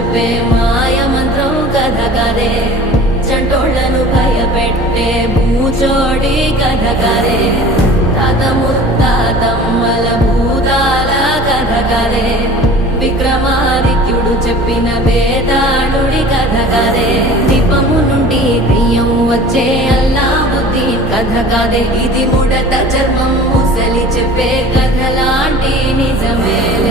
చెప్పే మాయ మంత్రం కథ కదే, చంటోళ్లను భయపెట్టే భూచోడి కథ కదే, తాత ముత్తాతమ్మల భూతాల కథ కదే, విక్రమాదిత్యుడు చెప్పిన వేదాళుడి కథ కదే, దీపము నుండి దెయ్యం వచ్చే అల్లావుద్దీన్ కథ కాదే, ఇది ముడత చర్మం ముసలి చెప్పే కథ లాంటి నిజమేలే.